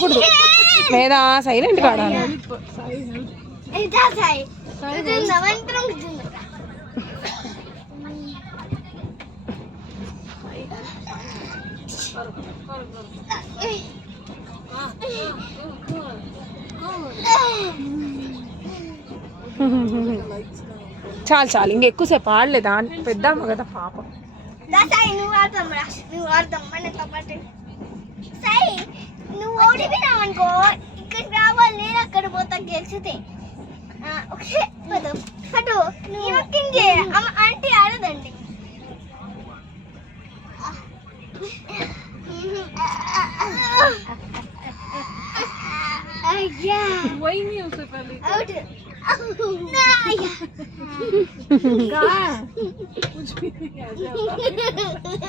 కొట్టకూడదు లేదా సైలెంట్ కాడాలి. చాలు చాలు ఇంకెక్కువసేపు ఆడలేదా పెద్దాము కదా పాపం. నువ్వు ఓడిపోయినావు అనుకో ఇక్కడికి రావాలి, నేను అక్కడ పోతా గెలిచితే. ఓకే అటు ఆంటీ ఆడదండి. అయ్యా